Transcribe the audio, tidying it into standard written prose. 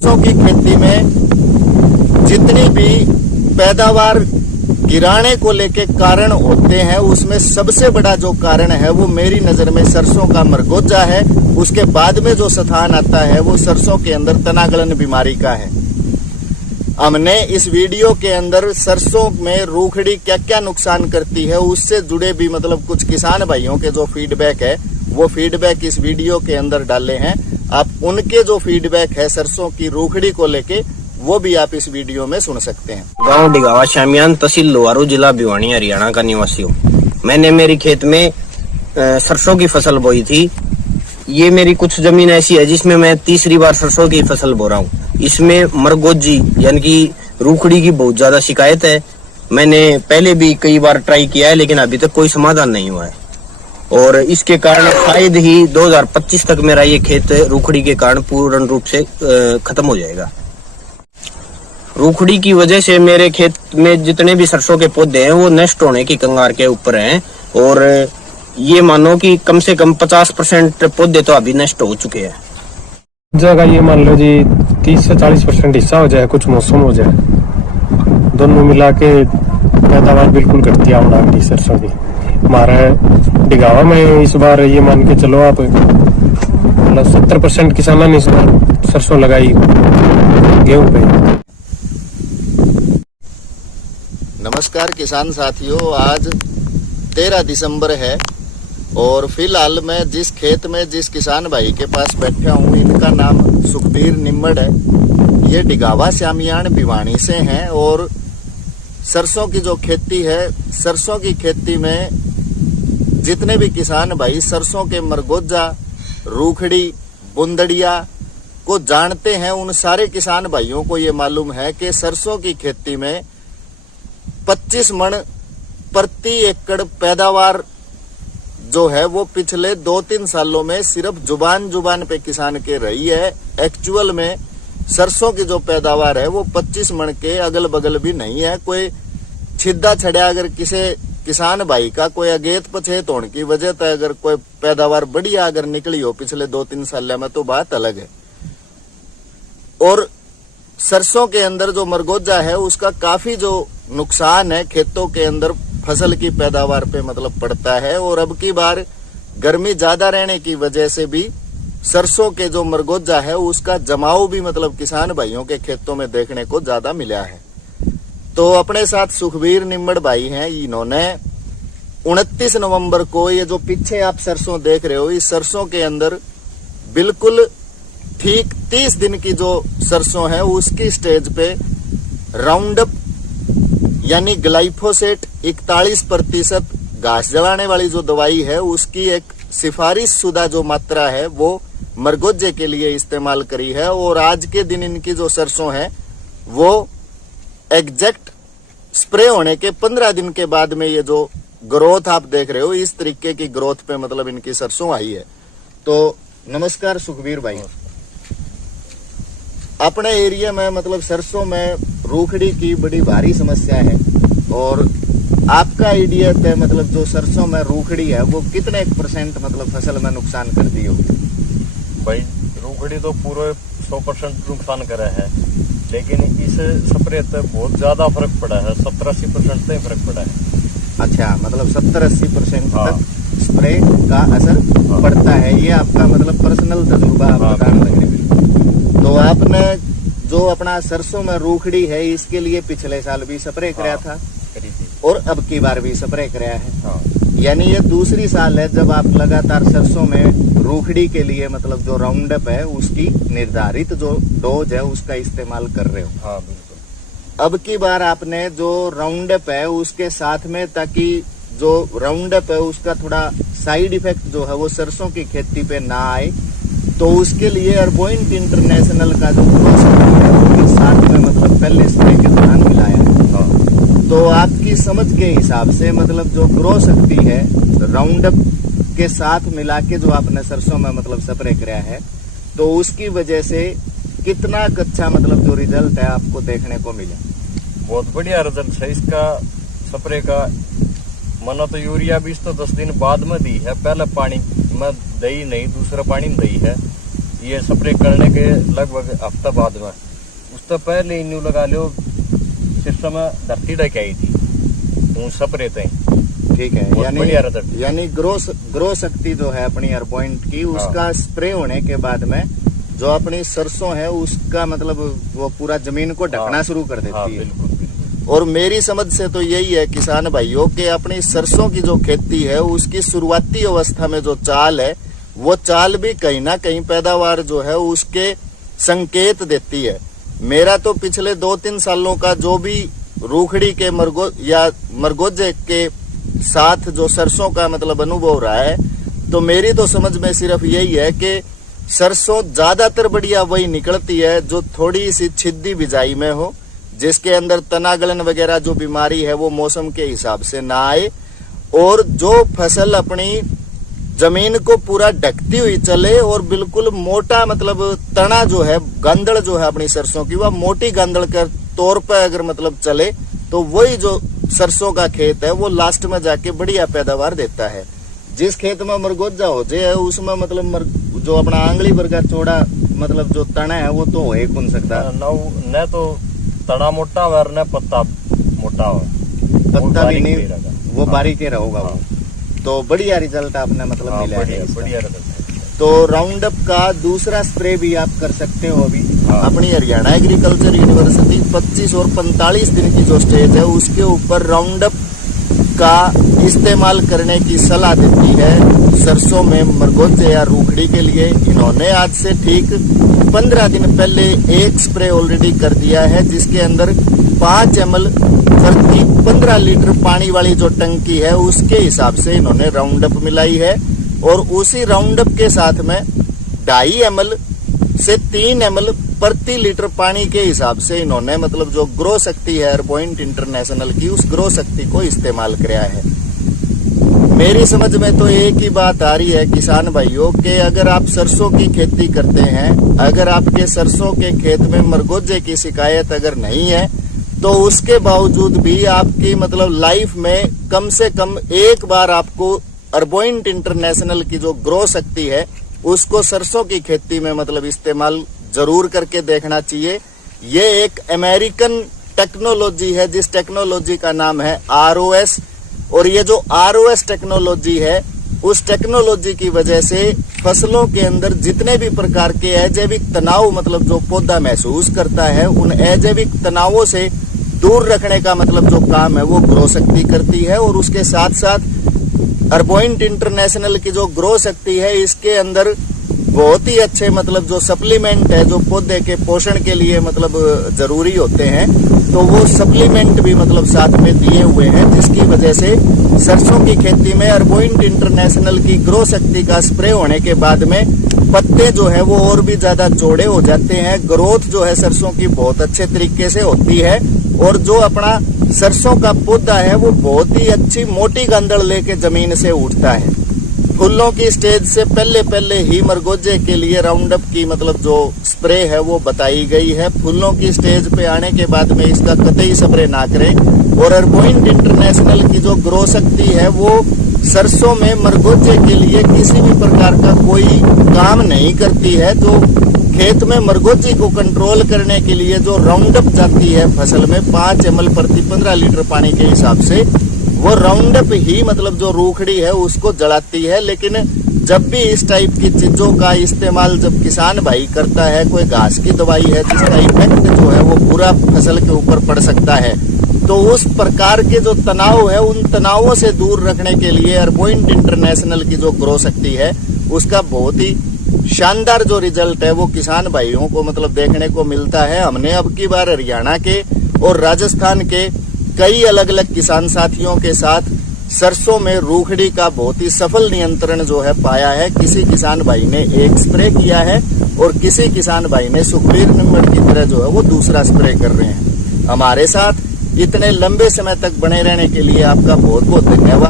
सरसों की खेती में जितनी भी पैदावार गिराने को लेके कारण होते हैं, उसमें सबसे बड़ा जो कारण है वो मेरी नजर में सरसों का मरगोजा है। उसके बाद में जो स्थान आता है वो सरसों के अंदर तनागलन बीमारी का है। हमने इस वीडियो के अंदर सरसों में रूखड़ी क्या क्या नुकसान करती है उससे जुड़े भी मतलब कुछ किसान भाइयों के जो फीडबैक है वो फीडबैक इस वीडियो के अंदर डाले हैं। आप उनके जो फीडबैक है सरसों की रूखड़ी को लेके वो भी आप इस वीडियो में सुन सकते हैं। गांव डिगावा शामियान, तहसील लोहारू, जिला भिवानी, हरियाणा का निवासी हूँ। मैंने मेरी खेत में सरसों की फसल बोई थी। ये मेरी कुछ जमीन ऐसी है जिसमें मैं तीसरी बार सरसों की फसल बो रहा हूँ। इसमें मरगोजी यानी कि रूखड़ी की बहुत ज्यादा शिकायत है। मैंने पहले भी कई बार ट्राई किया है लेकिन अभी तक कोई समाधान नहीं हुआ है और इसके कारण शायद ही 2025 तक मेरा ये खेत रूखड़ी के कारण पूर्ण रूप से खत्म हो जाएगा। रूखड़ी की वजह से मेरे खेत में जितने भी सरसों के पौधे हैं वो नष्ट होने की कगार के ऊपर हैं और ये मानो कि कम से कम 50% पौधे तो अभी नष्ट हो चुके हैं। जगह ये मान लो जी 30 से 40% हिस्सा हो जाए, कुछ मौसम हो जाए, दोनों मिला के पैदावार बिल्कुल घटती है सरसों की। हमारे डिगावा में इस बार ये मान के चलो आप मतलब 70% किसानों ने इस बार सरसों लगाई गेहूं पे। नमस्कार किसान साथियों, आज 13 दिसंबर है और फिलहाल मैं जिस खेत में जिस किसान भाई के पास बैठा हूँ इनका नाम सुखबीर निम्मड़ है। ये डिगावा शामियान भिवानी से हैं और सरसों की जो खेती है, सरसों की खेती में जितने भी किसान भाई सरसों के मरगोजा, रूखड़ी, बुंदड़िया को जानते हैं उन सारे किसान भाइयों को ये मालूम है कि सरसों की खेती में 25 मन प्रति एकड़ पैदावार जो है वो पिछले 2-3 सालों में सिर्फ जुबान पे किसान के रही है। एक्चुअल में सरसों की जो पैदावार है वो 25 मन के अगल बगल भी नहीं है। कोई छिद्दा छड़िया अगर किसी किसान भाई का कोई अगेत पछेत होने की वजह से अगर कोई पैदावार बढ़िया अगर निकली हो पिछले 2-3 साल में तो बात अलग है। और सरसों के अंदर जो मरगोजा है उसका काफी जो नुकसान है खेतों के अंदर फसल की पैदावार पे मतलब पड़ता है और अब की बार गर्मी ज्यादा रहने की वजह से भी सरसों के जो मरगोजा है उसका जमाव भी मतलब किसान भाइयों के खेतों में देखने को ज्यादा मिला है। तो अपने साथ सुखबीर निम्मड़ भाई हैं। इन्होंने 29 नवंबर को ये जो पीछे आप सरसों देख रहे हो इस सरसों के अंदर बिल्कुल ठीक 30 दिन की जो सरसों है उसकी स्टेज पे राउंडअप यानी ग्लाइफोसेट 41% घास जलाने वाली जो दवाई है उसकी एक सिफारिश शुदा जो मात्रा है वो मरगोजे के लिए इस्तेमाल करी है। और आज के दिन इनकी जो सरसों है वो एग्जैक्ट स्प्रे होने के 15 दिन के बाद में ये जो ग्रोथ आप देख रहे हो इस तरीके की ग्रोथ पे मतलब इनकी सरसों आई है। तो नमस्कार सुखबीर भाई, अपने एरिया में मतलब सरसों में रूखड़ी की बड़ी भारी समस्या है और आपका आइडिया है मतलब जो सरसों में रूखड़ी है वो कितने % मतलब फसल में नुकसान कर दी होगी? भाई रूखड़ी तो पूरे 100% नुकसान करे है लेकिन इस स्प्रे से बहुत ज्यादा फर्क पड़ा है। 70-80% से फर्क पड़ा है। अच्छा, मतलब 70-80% तक स्प्रे का असर पड़ता है। ये आपका मतलब पर्सनल तजुर्बा आप बताने लग रहे हैं। तो आपने जो अपना सरसों में रूखड़ी है इसके लिए पिछले साल भी स्प्रे कराया था और अब की बार भी स्प्रे कराया है। यानी ये दूसरी साल है जब आप लगातार सरसों में रूखड़ी के लिए मतलब जो राउंडअप है उसकी निर्धारित जो डोज है उसका इस्तेमाल कर रहे हो। हाँ बिल्कुल। अब की बार आपने जो राउंडअप है उसके साथ में, ताकि जो राउंडअप है उसका थोड़ा साइड इफेक्ट जो है वो सरसों की खेती पे ना आए, तो उसके लिए अर्बोइंट इंटरनेशनल का जो है वो साथ में मतलब पहले स्प्रे के दौरान मिलाया है। तो आपकी समझ के हिसाब से मतलब जो ग्रो शक्ति है राउंडअप के साथ मिला के जो आपने सरसों में मतलब स्प्रे कराया है तो उसकी वजह से कितना अच्छा मतलब जो रिजल्ट है आपको देखने को मिला? बहुत बढ़िया रिजल्ट है इसका स्प्रे का। मना तो यूरिया भी तो 10 दिन बाद में दी है, पहले पानी में दही नहीं, दूसरा पानी में दही है। ये स्प्रे करने के लगभग हफ्ता बाद में, उससे पहले न्यू लगा लो सिस्टम धरती ढक आई थी वो स्प्रे थे। ठीक है, बढ़िया रिजल्ट। यानी ग्रो शक्ति जो है अपनी हर पॉइंट की, उसका स्प्रे होने के बाद में जो अपनी सरसों है उसका मतलब वो पूरा जमीन को ढकना शुरू कर देती है। बिल्कुल बिल्कुल। और मेरी समझ से तो यही है किसान भाइयों के अपनी सरसों की जो खेती है उसकी शुरुआती अवस्था में जो चाल है वो चाल भी कहीं ना कहीं पैदावार जो है उसके संकेत देती है। मेरा तो पिछले 2-3 सालों का जो भी रूखड़ी के मरगोजे के साथ जो सरसों का मतलब अनुभव रहा है, तो मेरी तो समझ में सिर्फ यही है कि सरसों ज्यादातर बढ़िया वही निकलती है जो थोड़ी सी छिद्दी बिजाई में हो, जिसके अंदर तनागलन वगैरह जो बीमारी है वो मौसम के हिसाब से ना आए, और जो फसल अपनी जमीन को पूरा ढकती हुई चले और बिल्कुल मोटा मतलब तना जो है गांदड़ जो है अपनी सरसों की वह मोटी गांदड़ के तौर पर अगर मतलब चले तो वही जो सरसों का खेत है वो लास्ट में जाके बढ़िया पैदावार देता है। जिस खेत में मरगोजा हो जाए उसमें मतलब जो अपना आंगली भर का चौड़ा मतलब जो तना है वो तो हो ही कौन सकता, न तो तना मोटा हुआ न पत्ता मोटा हुआ, पत्ता भी नहीं, वो बारीक ही रहोगा वो। तो बढ़िया रिजल्ट आपने मतलब मिला है। बढ़िया रिजल्ट। तो राउंड अप का दूसरा स्प्रे भी आप कर सकते हो अभी अपनी हरियाणा एग्रीकल्चर यूनिवर्सिटी 25 और 45 दिन की जो स्टेज है उसके ऊपर राउंड अप का इस्तेमाल करने की सलाह देती है सरसों में मरगोजे या रूखड़ी के लिए। इन्होंने आज से ठीक 15 दिन पहले एक स्प्रे ऑलरेडी कर दिया है जिसके अंदर 5 ml प्रति 15 लीटर पानी वाली जो टंकी है उसके हिसाब से इन्होंने राउंड अप मिलाई है, और उसी राउंड अप के साथ में 2.5 ml से 3 ml प्रति लीटर पानी के हिसाब से इन्होंने मतलब जो ग्रो शक्ति है एयर पॉइंट इंटरनेशनल की उस ग्रो शक्ति को इस्तेमाल किया है। मेरी समझ में तो एक ही बात आ रही है किसान भाइयों कि अगर आप सरसों की खेती करते हैं, अगर आपके सरसों के खेत में मरगोजे की शिकायत अगर नहीं है तो उसके बावजूद भी आपकी मतलब लाइफ में कम से कम एक बार आपको अर्बोइंट इंटरनेशनल की जो ग्रो शक्ति है उसको सरसों की खेती में मतलब इस्तेमाल जरूर करके देखना चाहिए। ये एक अमेरिकन टेक्नोलॉजी है जिस टेक्नोलॉजी का नाम है ROS, और ये जो ROS टेक्नोलॉजी है उस टेक्नोलॉजी की वजह से फसलों के अंदर जितने भी प्रकार के अजैविक तनाव मतलब जो पौधा महसूस करता है उन अजैविक तनावों से दूर रखने का मतलब जो काम है वो ग्रो शक्ति करती है। और उसके साथ साथ अर्बोइंट इंटरनेशनल की जो ग्रो शक्ति है इसके अंदर बहुत ही अच्छे मतलब जो सप्लीमेंट है जो पौधे के पोषण के लिए मतलब जरूरी होते हैं, तो वो सप्लीमेंट भी मतलब साथ में दिए हुए हैं, जिसकी वजह से सरसों की खेती में अर्बोइंट इंटरनेशनल की ग्रो शक्ति का स्प्रे होने के बाद में पत्ते जो है वो और भी ज्यादा चौड़े हो जाते हैं, ग्रोथ जो है सरसों की बहुत अच्छे तरीके से होती है, और जो अपना सरसों का पौधा है वो बहुत ही अच्छी मोटी गांदड़ लेके जमीन से उठता है। फूलों की स्टेज से पहले ही मरगोजे के लिए राउंड अप की मतलब जो स्प्रे है वो बताई गई है। फूलों की स्टेज पे आने के बाद में इसका कतई स्प्रे ना करें। और अर्बोइंट इंटरनेशनल की जो ग्रो शक्ति है वो सरसों में मरगोजे के लिए किसी भी प्रकार का कोई काम नहीं करती है। जो खेत में मरगोजी को कंट्रोल करने के लिए जो राउंड अप जाती है फसल में 5 ml प्रति 15 लीटर पानी के हिसाब से, वो राउंड अप ही मतलब जो रूखड़ी है उसको जलाती है। लेकिन जब भी इस टाइप की चीजों का इस्तेमाल जब किसान भाई करता है, कोई घास की दवाई है जिसका इफेक्ट जो है वो पूरा फसल के ऊपर पड़ सकता है, तो उस प्रकार के जो तनाव है उन तनावों से दूर रखने के लिए अर्बोइंट इंटरनेशनल की जो ग्रो शक्ति है उसका बहुत ही शानदार जो रिजल्ट है वो किसान भाइयों को मतलब देखने को मिलता है। हमने अब की बार हरियाणा के और राजस्थान के कई अलग अलग किसान साथियों के साथ सरसों में रूखड़ी का बहुत ही सफल नियंत्रण जो है पाया है। किसी किसान भाई ने एक स्प्रे किया है और किसी किसान भाई ने सुखबीर निम्मट की तरह जो है वो दूसरा स्प्रे कर रहे हैं। हमारे साथ इतने लंबे समय तक बने रहने के लिए आपका बहुत बहुत धन्यवाद।